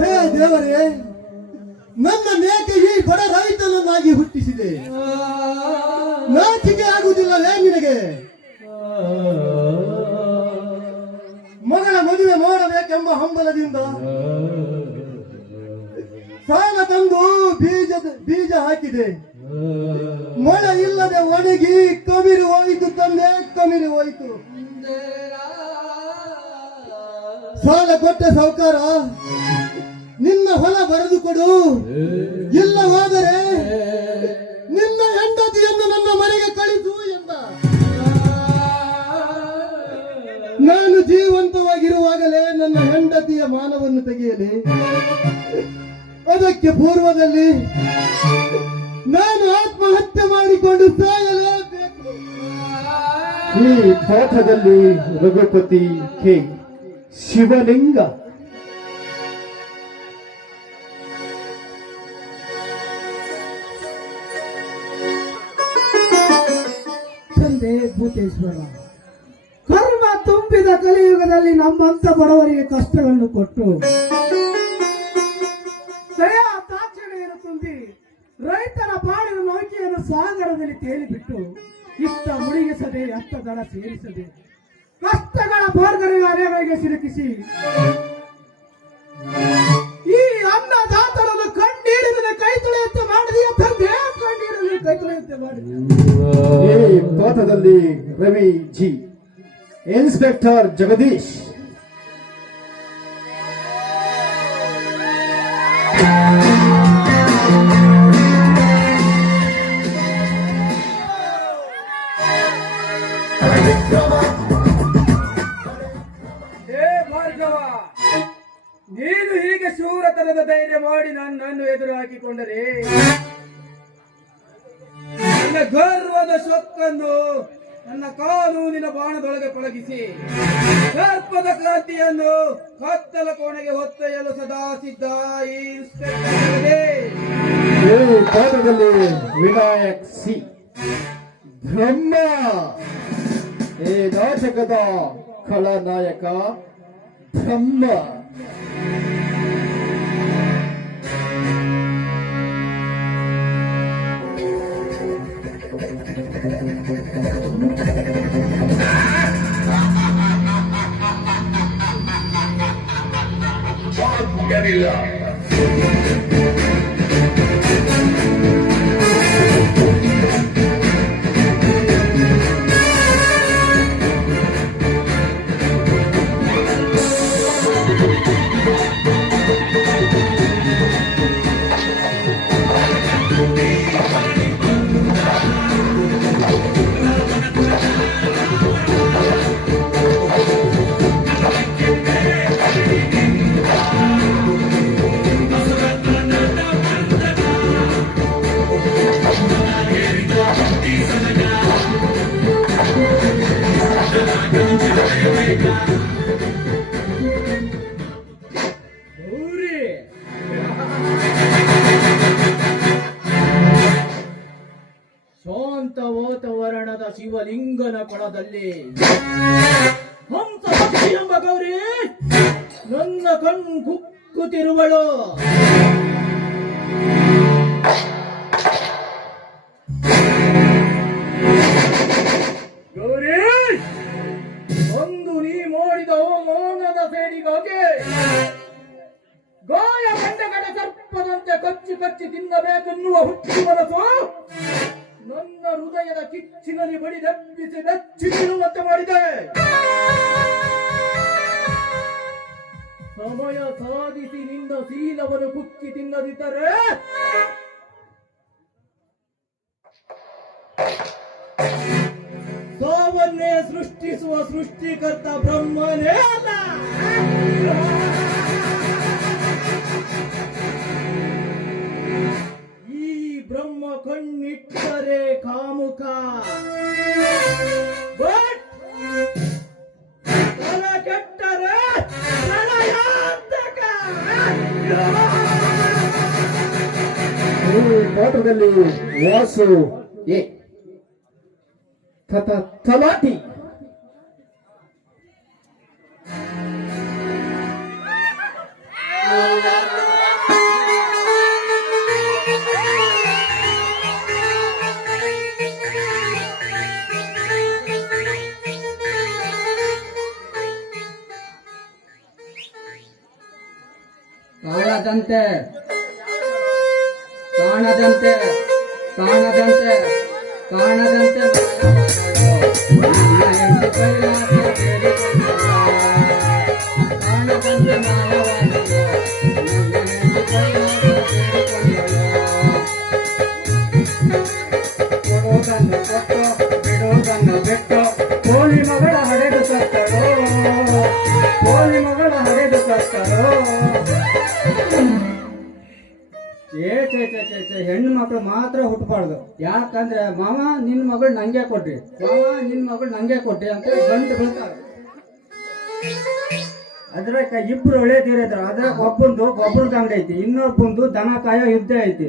ಹೇ ದೇವರೇ, ನನ್ನ ನೇಕೆ ಈ ಬಡ ರೈತನನ್ನಾಗಿ ಹುಟ್ಟಿಸಿದೆ. ನಾಚಿಕೆ ಆಗುವುದಿಲ್ಲವೇ ನಿನಗೆ? ಮಗಳ ಮದುವೆ ಮಾಡಬೇಕೆಂಬ ಹಂಬಲದಿಂದ ಸಾಲ ತಂದು ಬೀಜ ಹಾಕಿದೆ. ಮಳೆ ಇಲ್ಲದೆ ಒಣಗಿ ಕಮಿರಿ ಹೋಯಿತು ತಂದೆ, ಕಮಿರಿ ಹೋಯಿತು. ಸಾಲ ಕೊಟ್ಟ ಸಾಹುಕಾರ, ನಿನ್ನ ಹೊಲ ಬರೆದು ಕೊಡು, ಇಲ್ಲವಾದರೆ ನಿನ್ನ ಹೆಂಡತಿಯನ್ನು ನನ್ನ ಮನೆಗೆ ಕಳಿಸು ಎಂದ. ನಾನು ಜೀವಂತವಾಗಿರುವಾಗಲೇ ನನ್ನ ಹೆಂಡತಿಯ ಮಾನವನ್ನು ತೆಗೆಯಲಿ. ಅದಕ್ಕೆ ಪೂರ್ವದಲ್ಲಿ ನಾನು ಆತ್ಮಹತ್ಯೆ ಮಾಡಿಕೊಂಡು ಸಾಯಲೇಬೇಕು. ಈ ಪಾಠದಲ್ಲಿ ರಘುಪತಿ ಕೆ ಶಿವಲಿಂಗ. ತಂದೆ ಭೂತೇಶ್ವರ, ಕರ್ಮ ತುಂಬಿದ ಕಲಿಯುಗದಲ್ಲಿ ನಮ್ಮಂತ ಬಡವರಿಗೆ ಕಷ್ಟಗಳನ್ನು ಕೊಟ್ಟು ದಯಾ ತಾಕ್ಷಣೆಯನ್ನು ತುಂಬಿ ರೈತರ ಪಾಡಿನ ನೌಕೆಯನ್ನು ಸಾಗರದಲ್ಲಿ ತೇಲಿಬಿಟ್ಟು ಇತ್ತ ಮುಳುಗಿಸದೆ ಅತ್ತ ದಡ ಸೇರಿಸದೆ ಕಷ್ಟಗಳ ಮಾರ್ಗರಿಗೆ ಅರೆಗಳಿಗೆ ಸಿಲುಕಿಸಿ ಈ ಅನ್ನದಾತರನ್ನು ಕಣ್ಣೀರಿನ ಕೈ ತೊಳೆಯುತ್ತೆ ಮಾಡಿದೆಯ ತಂದೆ, ಕಣ್ಣೀರಿನ ಕೈ ತೊಳೆಯುತ್ತೆ ಮಾಡಿದೆ. ಈ ಪಾಠದಲ್ಲಿ ರವಿ ಜಿ, ಇನ್ಸ್ಪೆಕ್ಟರ್ ಜಗದೀಶ್. ನೀನು ಹೀಗೆ ಶೂರತನದ ಧೈರ್ಯ ಮಾಡಿ ನನ್ನನ್ನು ಎದುರು ಹಾಕಿಕೊಂಡರೆ ನನ್ನ ಗರ್ವದ ಸೊಕ್ಕನ್ನು ನನ್ನ ಕಾನೂನಿನ ಬಾಣದೊಳಗೆ ಪಳಗಿಸಿ ಸರ್ಪದ ಕ್ರಾಂತಿಯನ್ನು ಕತ್ತಲ ಕೋಣೆಗೆ ಹೊತ್ತೊಯ್ಯಲು ಸದಾ ಸಿದ್ಧ. ಈ ಪಾಠದಲ್ಲಿ ವಿನಾಯಕ್ ಸಿ ಬ್ರಹ್ಮ, ಈ ನಾಟಕದ ಖಳನಾಯಕ ಬ್ರಹ್ಮ. ಶಾಂತ ವಾತಾವರಣದ ಶಿವಲಿಂಗನ ಕೊಳದಲ್ಲಿ ಹಂಸ ಪಕ್ಷಿ ಎಂಬ ಗೌರಿ ನನ್ನ ಕಣ್ಣು ಕುಕ್ಕುತ್ತಿರುವಳು. ಗೌರಿ, ಒಂದು ನೀ ಮಾಡಿದ ಮೌನದ ಸೇಡಿಗಾಗಿ ಗಾಯ ಕಂಡಗಡ ಸರ್ಪದಂತೆ ಕಚ್ಚಿ ಕಚ್ಚಿ ತಿನ್ನಬೇಕೆನ್ನುವ ಹುಚ್ಚು ಮನಸ್ಸು ನನ್ನ ಹೃದಯದ ಕಿಚ್ಚಿನಲ್ಲಿ ಬಡಿದೆಬ್ಬಿಸಿ ಬೆಚ್ಚಿ ತಿನ್ನುವಂತೆ ಮಾಡಿದೆ. ಸಮಯ ಸಾಧಿಸಿ ನಿಂದ ಶೀಲವನ್ನು ಕುಕ್ಕಿ ತಿನ್ನದಿದ್ದರೆ ಸಾವನ್ನೇ ಸೃಷ್ಟಿಸುವ ಸೃಷ್ಟಿಕರ್ತ ಬ್ರಹ್ಮನೇ ಅಲ್ಲ. ಈ ಬ್ರಹ್ಮ ಕಣ್ಣಿಟ್ಟರೆ ಕಾಮುಕ, ಬಟ್ ತಲ ಕೆಟ್ಟರೆ ಪ್ರಳಯಾಂತಕ. ಈ ಪಾಠದಲ್ಲಿ ವಾಸು ಎ ತಲಾಟಿ. ಕಾಣದಂತೆ ಕಾಣದಂತೆ ಕಾಣದಂತೆ ಕಾಣದಂತೆ ನನ್ನ ಹೆಂಡತಿ ಕೈಲಾಸ ಕಾಣದಂತೆ ಮಾಯವಾದಳು. ನನ್ನ ಹೆಂಡತಿ ಕೈಲಾಸ ಕೊಡೋದನ್ನು ಕೊಟ್ಟು ಬಿಡೋದನ್ನು ಬಿಟ್ಟು ಕೋಳಿ ಮಗಳ ಹಡೆದು ಸತ್ತಳು. ಕೋಳಿ ಮಗಳ ಹಡೆದು ಸತ್ತಳು. ಹೆಣ್ಣು ಮಕ್ಕಳು ಮಾತ್ರ ಹುಟ್ಟಬಾರ್ದು. ಯಾಕಂದ್ರೆ ಮಾಮ ನಿನ್ ಮಗಳು ನಂಗೆ ಕೊಟ್ರಿ, ಮಾಮ ನಿನ್ ಮಗಳು ನಂಗೆ ಕೊಟ್ರಿ ಅಂತ ಗಂಟು ಬೀಳ್ತಾರೆ. ಅದ್ರಾಗ ಇಬ್ರು ಒಳ್ಳೇದಿರೋದ್ರ ಅದ್ರಾಗ ಒಬ್ಬಂದು ಗೊಬ್ಬರದ ಅಂಗಡಿ ಐತಿ, ಇನ್ನೊಬ್ಬಂದು ದನ ಕಾಯೋ ಯುದ್ಧ ಐತಿ.